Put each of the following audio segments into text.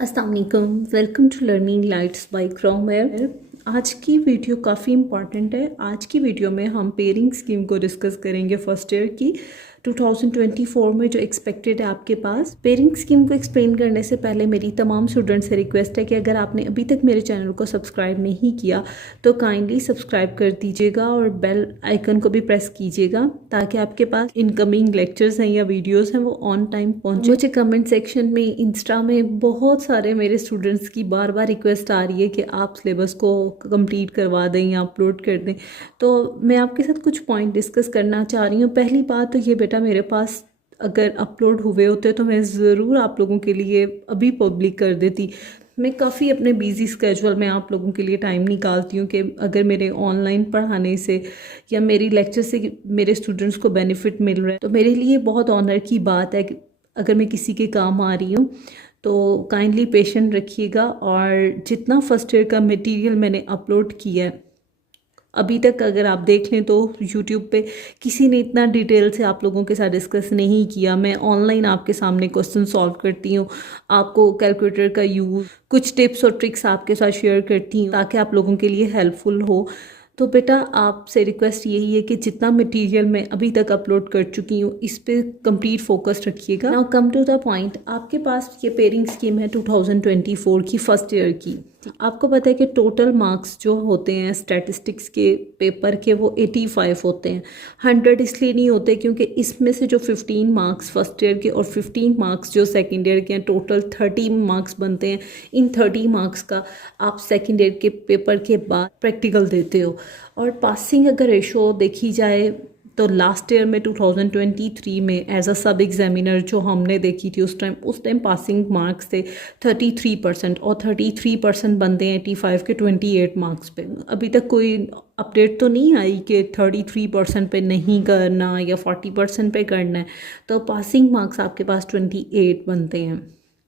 अस्सलाम वालेकुम, welcome to learning lights by Chromeware. आज की वीडियो काफ़ी इंपॉर्टेंट है। आज की वीडियो में हम पेयरिंग स्कीम को डिस्कस करेंगे फर्स्ट ईयर की 2024 में जो एक्सपेक्टेड है आपके पास। पेयरिंग स्कीम को एक्सप्लेन करने से पहले मेरी तमाम स्टूडेंट्स से रिक्वेस्ट है कि अगर आपने अभी तक मेरे चैनल को सब्सक्राइब नहीं किया तो काइंडली सब्सक्राइब कर दीजिएगा और बेल आइकन को भी प्रेस कीजिएगा ताकि आपके पास इनकमिंग लेक्चर्स हैं या वीडियोज़ हैं वो ऑन टाइम पहुँचे। मुझे कमेंट सेक्शन में, इंस्टा में बहुत सारे मेरे स्टूडेंट्स की बार बार रिक्वेस्ट आ रही है कि आप सिलेबस को कंप्लीट करवा दें या अपलोड कर दें। तो मैं आपके साथ कुछ पॉइंट डिस्कस करना चाह रही हूँ। पहली बात तो ये बेटा, मेरे पास अगर अपलोड हुए होते तो मैं ज़रूर आप लोगों के लिए अभी पब्लिक कर देती। मैं काफ़ी अपने बिजी स्केजुअल में आप लोगों के लिए टाइम निकालती हूँ कि अगर मेरे ऑनलाइन पढ़ाने से या मेरी लेक्चर से मेरे स्टूडेंट्स को बेनिफिट मिल रहा है तो मेरे लिए बहुत ऑनर की बात है कि अगर मैं किसी के काम आ रही हूँ। तो काइंडली पेशेंट रखिएगा। और जितना फर्स्ट ईयर का मटेरियल मैंने अपलोड किया है अभी तक, अगर आप देख लें तो यूट्यूब पे किसी ने इतना डिटेल से आप लोगों के साथ डिस्कस नहीं किया। मैं ऑनलाइन आपके सामने क्वेश्चन सॉल्व करती हूँ, आपको कैलकुलेटर का यूज़, कुछ टिप्स और ट्रिक्स आपके साथ शेयर करती हूँ ताकि आप लोगों के लिए हेल्पफुल हो। तो बेटा आपसे रिक्वेस्ट यही है कि जितना मटेरियल मैं अभी तक अपलोड कर चुकी हूँ इस पे कंप्लीट फोकस रखिएगा। Now come to the point, आपके पास ये पेयरिंग स्कीम है 2024 की फर्स्ट ईयर की। आपको पता है कि टोटल मार्क्स जो होते हैं स्टैटिस्टिक्स के पेपर के वो 85 होते हैं। 100 इसलिए नहीं होते क्योंकि इसमें से जो 15 मार्क्स फर्स्ट ईयर के और 15 मार्क्स जो सेकेंड ईयर के हैं, टोटल 30 मार्क्स बनते हैं। इन 30 मार्क्स का आप सेकेंड ईयर के पेपर के बाद प्रैक्टिकल देते हो। और पासिंग अगर रेशो देखी जाए तो लास्ट ईयर में 2023 में एज अ सब एग्जामिनर जो हमने देखी थी उस टाइम पासिंग मार्क्स थे 33% और 33% बनते हैं 85 के 28 मार्क्स पे। अभी तक कोई अपडेट तो नहीं आई कि 33% पे नहीं करना या 40% पे करना है। तो पासिंग मार्क्स आपके पास 28 बनते हैं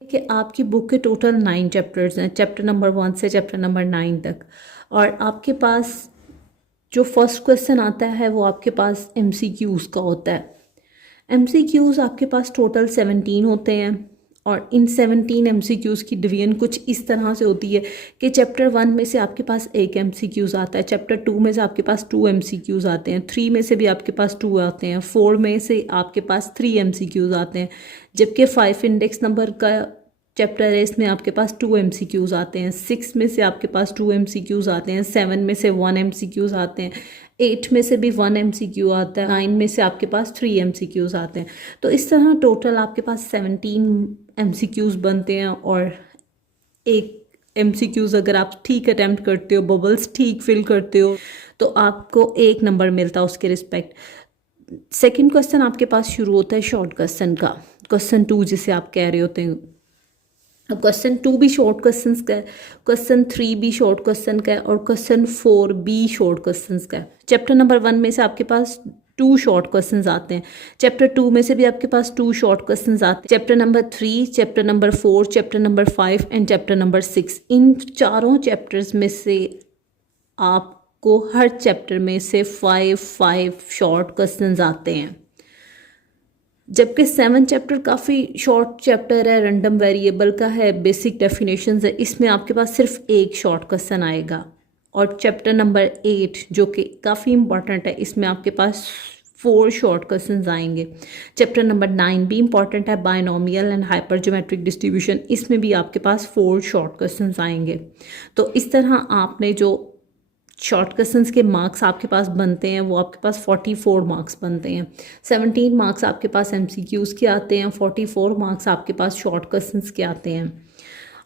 कि आपकी बुक के टोटल 9 चैप्टर्स हैं, चैप्टर नंबर 1 से चैप्टर नंबर 9 तक। और आपके पास जो फर्स्ट क्वेश्चन आता है वो आपके पास MCQs का होता है। MCQs आपके पास टोटल 17 होते हैं और इन 17 MCQs की डिवीजन कुछ इस तरह से होती है कि चैप्टर 1 में से आपके पास एक MCQs आता है, चैप्टर 2 में से आपके पास 2 MCQs आते हैं, 3 में से भी आपके पास 2 आते हैं, 4 में से आपके पास 3 MCQs आते हैं, जबकि 5 इंडेक्स नंबर का चैप्टर है इसमें आपके पास 2 MCQs आते हैं, 6 में से आपके पास 2 MCQs आते हैं, 7 में से 1 MCQs आते हैं, 8 में से भी 1 MCQ आता है, 9 में से आपके पास 3 MCQs आते हैं। तो इस तरह टोटल आपके पास 17 MCQs बनते हैं। और एक MCQs अगर आप ठीक अटैम्प्ट करते हो, बबल्स ठीक फिल करते हो तो आपको 1 नंबर मिलता है उसके रिस्पेक्ट। सेकेंड क्वेश्चन आपके पास शुरू होता है शॉर्ट क्वेश्चन का, क्वेश्चन 2 जिसे आप कह रहे होते हैं। अब क्वेश्चन 2 भी शॉर्ट क्वेश्चंस का है, क्वेश्चन 3 भी शॉर्ट क्वेश्चन का है और क्वेश्चन 4 भी शॉर्ट क्वेश्चंस का है। चैप्टर नंबर 1 में से आपके पास 2 शॉर्ट क्वेश्चंस आते हैं, चैप्टर 2 में से भी आपके पास 2 शॉर्ट क्वेश्चंस आते हैं, chapter number 3, chapter number 4, chapter number 5 and chapter number 6। इन चारों चैप्टर्स में से आपको हर चैप्टर में से 5 शॉर्ट क्वेश्चंस आते हैं, जबकि 7 चैप्टर काफ़ी शॉर्ट चैप्टर है, रैंडम वेरिएबल का है, बेसिक डेफिनेशंस है, इसमें आपके पास सिर्फ 1 शॉर्ट क्वेश्चन आएगा। और चैप्टर नंबर 8 जो कि काफ़ी इंपॉर्टेंट है, इसमें आपके पास 4 शॉर्ट क्वेश्चंस आएंगे। चैप्टर नंबर 9 भी इंपॉर्टेंट है, binomial and hyper geometric distribution, इसमें भी आपके पास 4 शॉर्ट क्वेश्चंस आएंगे। तो इस तरह आपने जो शॉर्ट क्वेश्चंस के मार्क्स आपके पास बनते हैं वो आपके पास 44 मार्क्स बनते हैं। 17 मार्क्स आपके पास MCQs के आते हैं, 44 मार्क्स आपके पास शॉर्ट क्वेश्चंस के आते हैं।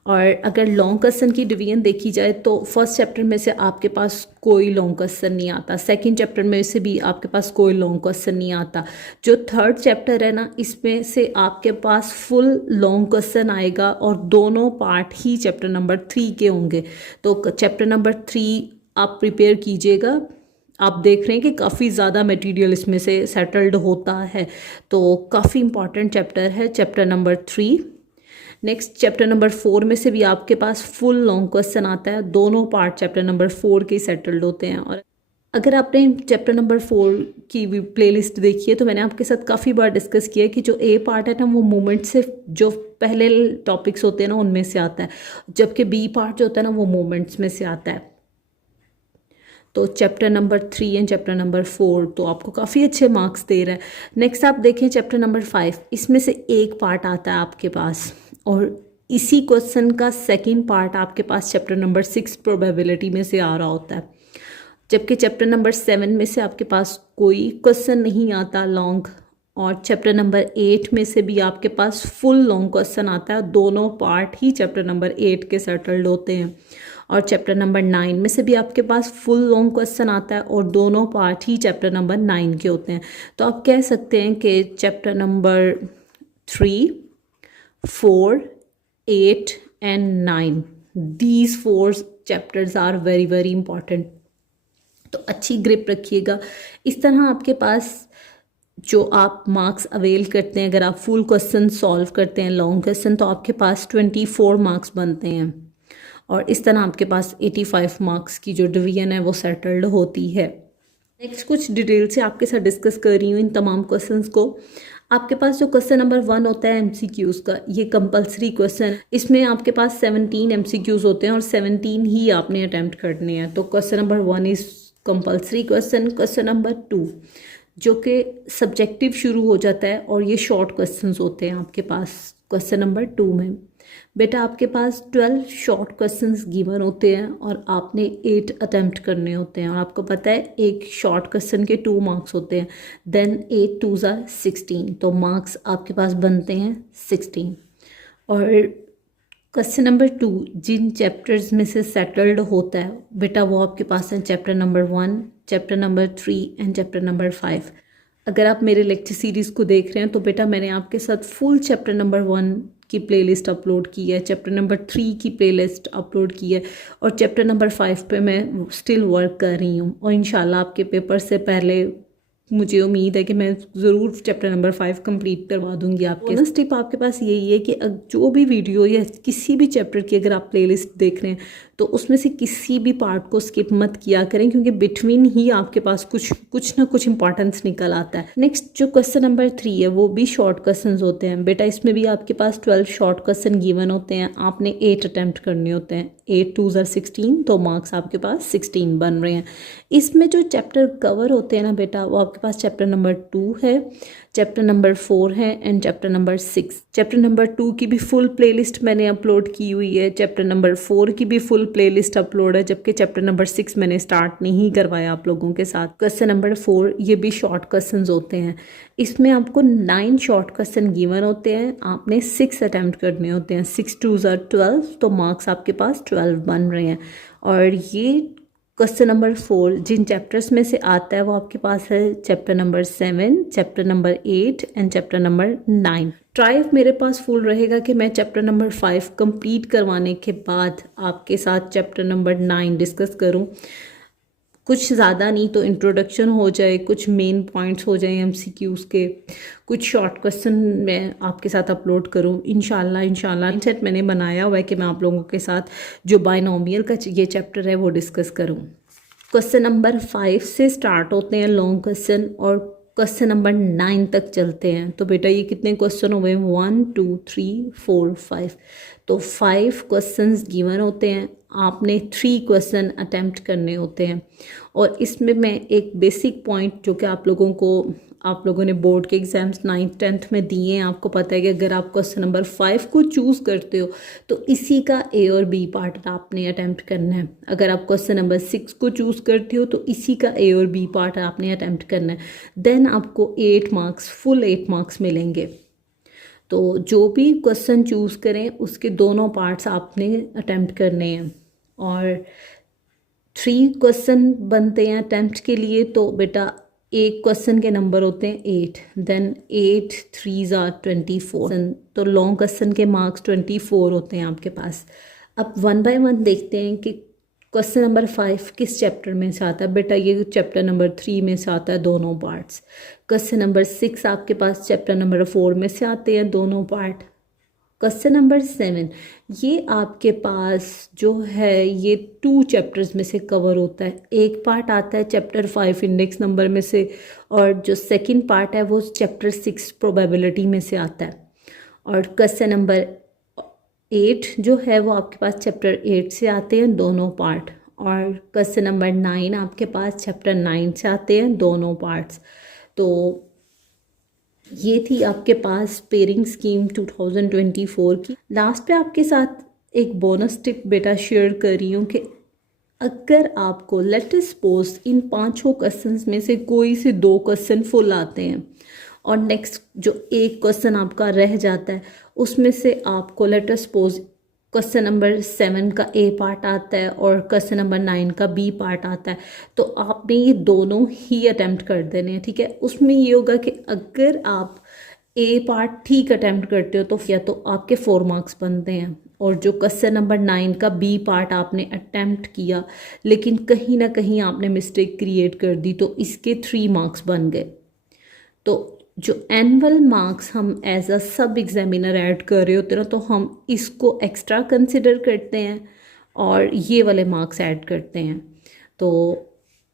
और अगर लॉन्ग क्वेश्चन की डिवीजन देखी जाए तो फर्स्ट चैप्टर में से आपके पास कोई लॉन्ग क्वेश्चन नहीं आता, सेकंड चैप्टर में से भी आपके पास कोई लॉन्ग क्वेश्चन नहीं आता। जो थर्ड चैप्टर है ना, इसमें से आपके पास फुल लॉन्ग क्वेश्चन आएगा और दोनों पार्ट ही चैप्टर नंबर 3 के होंगे। तो चैप्टर नंबर 3 आप प्रिपेयर कीजिएगा। आप देख रहे हैं कि काफ़ी ज़्यादा मटेरियल इसमें से सेटल्ड होता है, तो काफ़ी इंपॉर्टेंट चैप्टर है chapter number 3। Next chapter number 4 में से भी आपके पास फुल लॉन्ग क्वेश्चन आता है, दोनों पार्ट चैप्टर नंबर 4 के सेटल्ड होते हैं। और अगर आपने चैप्टर नंबर 4 की प्लेलिस्ट देखी है तो मैंने आपके साथ काफ़ी बार डिस्कस किया है कि जो A पार्ट है ना वो मूवमेंट से जो पहले टॉपिक्स होते हैं ना उनमें से आता है, जबकि बी पार्ट जो होता है ना वो मोमेंट्स में से आता है। तो chapter number 3 and chapter number 4 तो आपको काफ़ी अच्छे मार्क्स दे रहा है। नेक्स्ट आप देखें चैप्टर नंबर 5, इसमें से एक पार्ट आता है आपके पास, और इसी क्वेश्चन का सेकंड पार्ट आपके पास चैप्टर नंबर 6 प्रोबेबिलिटी में से आ रहा होता है, जबकि चैप्टर नंबर 7 में से आपके पास कोई क्वेश्चन नहीं आता लॉन्ग, और चैप्टर नंबर 8 में से भी आपके पास फुल लॉन्ग क्वेश्चन आता है। दोनों पार्ट ही चैप्टर नंबर 8 के सेटल्ड होते हैं। और चैप्टर नंबर 9 में से भी आपके पास फुल लॉन्ग क्वेश्चन आता है, और दोनों पार्ट ही चैप्टर नंबर 9 के होते हैं। तो आप कह सकते हैं कि chapter number 3, 4, 8 and 9 these 4 chapters are very very important. तो अच्छी ग्रिप रखिएगा। इस तरह आपके पास जो आप मार्क्स अवेल करते हैं, अगर आप फुल क्वेश्चन सॉल्व करते हैं लॉन्ग क्वेश्चन, तो आपके पास 24 मार्क्स बनते हैं, और इस तरह आपके पास 85 मार्क्स की जो डिवीजन है वो सेटल्ड होती है। नेक्स्ट कुछ डिटेल से आपके साथ डिस्कस कर रही हूँ इन तमाम क्वेश्चंस को। आपके पास जो क्वेश्चन नंबर 1 होता है MCQs का, ये कंपलसरी क्वेश्चन, इसमें आपके पास 17 MCQs होते हैं और 17 ही आपने अटैम्प्ट करने हैं। तो question number 1 is compulsory question. Question number 2 जो कि सब्जेक्टिव शुरू हो जाता है, और ये शॉर्ट क्वेश्चंस होते हैं आपके पास। क्वेश्चन नंबर 2 में बेटा आपके पास 12 शॉर्ट क्वेश्चंस गिवन होते हैं, और आपने 8 अटैम्प्ट करने होते हैं, और आपको पता है एक शॉर्ट क्वेश्चन के 2 मार्क्स होते हैं। देन 8 2s are 16, तो मार्क्स आपके पास बनते हैं 16। और क्वेश्चन नंबर 2 जिन चैप्टर्स में से सेटल्ड होता है बेटा, वो आपके पास है chapter number 1, chapter number 3 and chapter number 5। अगर आप मेरे लेक्चर सीरीज़ को देख रहे हैं तो बेटा मैंने आपके साथ फुल चैप्टर नंबर 1 की प्लेलिस्ट अपलोड की है, चैप्टर नंबर 3 की प्लेलिस्ट अपलोड की है, और चैप्टर नंबर 5 पे मैं स्टिल वर्क कर रही हूँ, और इंशाल्लाह आपके पेपर से पहले मुझे उम्मीद है कि मैं ज़रूर चैप्टर नंबर 5 कंप्लीट करवा दूंगी आपके। बोनस टिप आपके पास यही है कि जो भी वीडियो या किसी भी चैप्टर की अगर आप प्लेलिस्ट देख रहे हैं तो उसमें से किसी भी पार्ट को स्किप मत किया करें, क्योंकि बिटवीन ही आपके पास कुछ ना कुछ इंपॉर्टेंस निकल आता है। नेक्स्ट जो क्वेश्चन नंबर 3 है वो भी शॉर्ट क्वेश्चन होते हैं बेटा, इसमें भी आपके पास 12 शॉर्ट क्वेश्चन गिवन होते हैं, आपने 8 अटैम्प्ट करने होते हैं। 8 2s are 16, तो मार्क्स आपके पास 16 बन रहे हैं। इसमें जो चैप्टर कवर होते हैं ना बेटा, वो आपके पास चैप्टर नंबर 2 है, चैप्टर नंबर 4 है and chapter number 6। Chapter number 2 की भी फुल प्लेलिस्ट मैंने अपलोड की हुई है, चैप्टर नंबर 4 की भी फुल प्लेलिस्ट अपलोड है, जबकि चैप्टर नंबर 6 मैंने स्टार्ट नहीं करवाया आप लोगों के साथ। क्वेश्चन नंबर 4 ये भी शॉर्ट क्वेश्चंस होते हैं, इसमें आपको 9 शॉर्ट क्वेश्चन गिवन होते हैं, आपने 6 अटैम्प्ट करने होते हैं। 6 2s are 12, तो मार्क्स आपके पास 12 बन रहे हैं। और ये क्वेश्चन नंबर 4 जिन चैप्टर्स में से आता है वो आपके पास है chapter number 7, chapter number 8 and chapter number 9। Thrive मेरे पास फुल रहेगा कि मैं चैप्टर नंबर 5 कंप्लीट करवाने के बाद आपके साथ चैप्टर नंबर 9 डिस्कस करूं। कुछ ज़्यादा नहीं तो इंट्रोडक्शन हो जाए, कुछ मेन पॉइंट्स हो जाए MCQs के, कुछ शॉर्ट क्वेश्चन मैं आपके साथ अपलोड करूं इंशाल्लाह सेट मैंने बनाया हुआ है कि मैं आप लोगों के साथ जो बायनोमियल का ये चैप्टर है वो डिस्कस करूं। क्वेश्चन नंबर 5 से स्टार्ट होते हैं लॉन्ग क्वेश्चन, और क्वेश्चन नंबर 9 तक चलते हैं। तो बेटा ये कितने क्वेश्चन हो गए, 1 2 3 4 5, तो 5 क्वेश्चंस गिवन होते हैं, आपने 3 क्वेश्चन अटेम्प्ट करने होते हैं। और इसमें मैं एक बेसिक पॉइंट जो कि आप लोगों ने बोर्ड के एग्जाम्स 9th 10th में दिए हैं, आपको पता है कि अगर आप क्वेश्चन नंबर 5 को चूज़ करते हो तो इसी का A और B पार्ट आपने अटेम्प्ट करना है। अगर आप क्वेश्चन नंबर 6 को चूज़ करते हो तो इसी का A और B पार्ट आपने अटेम्प्ट करना है। देन आपको 8 मार्क्स, फुल 8 मार्क्स मिलेंगे। तो जो भी क्वेश्चन चूज़ करें उसके दोनों पार्ट्स आपने अटेम्प्ट करने हैं, और 3 क्वेश्चन बनते हैं अटेम्प्ट के लिए। तो बेटा एक क्वेश्चन के नंबर होते हैं 8, देन 8 3s are 24, तो लॉन्ग क्वेश्चन के मार्क्स 24 होते हैं आपके पास। अब 1 by 1 देखते हैं कि क्वेश्चन नंबर 5 किस चैप्टर में से आता है। बेटा ये चैप्टर नंबर 3 में से आता है दोनों पार्ट्स। क्वेश्चन नंबर 6 आपके पास चैप्टर नंबर 4 में से आते हैं दोनों पार्ट। क्वेश्चन नंबर 7 ये आपके पास जो है ये 2 चैप्टर्स में से कवर होता है। एक पार्ट आता है चैप्टर 5 इंडेक्स नंबर में से, और जो सेकंड पार्ट है वो चैप्टर 6 प्रोबेबिलिटी में से आता है। और क्वेश्चन नंबर 8 जो है वो आपके पास चैप्टर 8 से आते हैं दोनों पार्ट, और क्वेश्चन नंबर 9 आपके पास चैप्टर 9 से आते हैं दोनों पार्ट्स। तो ये थी आपके पास पेयरिंग स्कीम 2024 की। लास्ट पे आपके साथ एक बोनस टिप बेटा शेयर कर रही हूँ कि अगर आपको let us suppose in 5 questions में से कोई से 2 क्वेश्चन फुल आते हैं और नेक्स्ट जो एक क्वेश्चन आपका रह जाता है उसमें से आपको let us suppose question number 7 का ए पार्ट आता है और क्वेश्चन नंबर 9 का बी पार्ट आता है, तो आपने ये दोनों ही अटैम्प्ट कर देने हैं, ठीक है। उसमें ये होगा कि अगर आप ए पार्ट ठीक अटैम्प्ट करते हो तो या तो आपके 4 मार्क्स बनते हैं, और जो क्वेश्चन नंबर 9 का बी पार्ट आपने अटैम्प्ट किया लेकिन कहीं ना कहीं आपने मिस्टेक क्रिएट कर दी तो इसके 3 मार्क्स बन गए। तो जो एनुअल मार्क्स हम एज अ सब एग्जामिनर ऐड कर रहे होते हैं ना, तो हम इसको एक्स्ट्रा कंसिडर करते हैं और ये वाले मार्क्स ऐड करते हैं। तो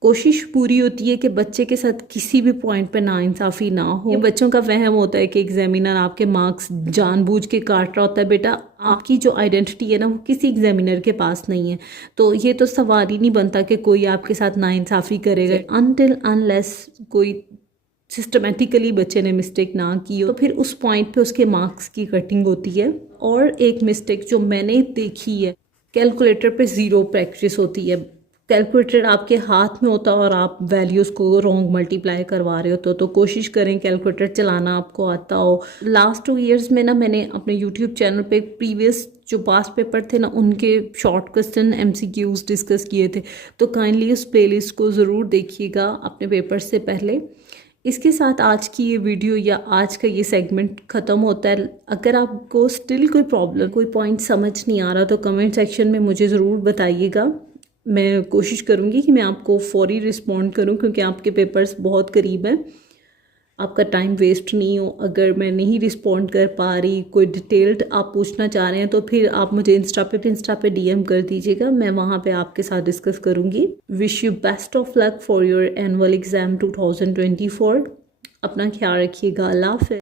कोशिश पूरी होती है कि बच्चे के साथ किसी भी पॉइंट पे नाइंसाफ़ी ना हो। ये बच्चों का वहम होता है कि एग्जामिनर आपके मार्क्स जानबूझ के काट रहा होता है। बेटा आपकी जो आइडेंटिटी है ना वो किसी एग्जामिनर के पास नहीं है, तो ये तो सवाल ही नहीं बनता कि कोई आपके साथ नाइंसाफ़ी करेगा। अनटिल अनलेस कोई सिस्टमेटिकली बच्चे ने मिस्टेक ना की हो तो फिर उस पॉइंट पे उसके मार्क्स की कटिंग होती है। और एक मिस्टेक जो मैंने देखी है, कैलकुलेटर पे 0 प्रैक्टिस होती है। कैलकुलेटर आपके हाथ में होता है और आप वैल्यूज़ को रॉन्ग मल्टीप्लाई करवा रहे हो, तो कोशिश करें कैलकुलेटर चलाना आपको आता हो। लास्ट 2 ईयर्स में ना मैंने अपने यूट्यूब चैनल पे प्रीवियस जो पास्ट पेपर थे ना उनके शॉर्ट क्वेश्चन MCQs डिस्कस किए थे, तो काइंडली उस प्लेलिस्ट को ज़रूर देखिएगा अपने पेपर से पहले। इसके साथ आज की ये वीडियो या आज का ये सेगमेंट ख़त्म होता है। अगर आपको स्टिल कोई प्रॉब्लम, कोई पॉइंट समझ नहीं आ रहा तो कमेंट सेक्शन में मुझे ज़रूर बताइएगा। मैं कोशिश करूँगी कि मैं आपको फौरी रिस्पॉन्ड करूँ, क्योंकि आपके पेपर्स बहुत करीब हैं, आपका टाइम वेस्ट नहीं हो। अगर मैं नहीं रिस्पॉन्ड कर पा रही, कोई डिटेल्ड आप पूछना चाह रहे हैं तो फिर आप मुझे इंस्टा पे DM कर दीजिएगा, मैं वहाँ पे आपके साथ डिस्कस करूँगी। Wish you best of luck for your annual exam 2024। अपना ख्याल रखिएगा। अल्लाह हाफ़िज़।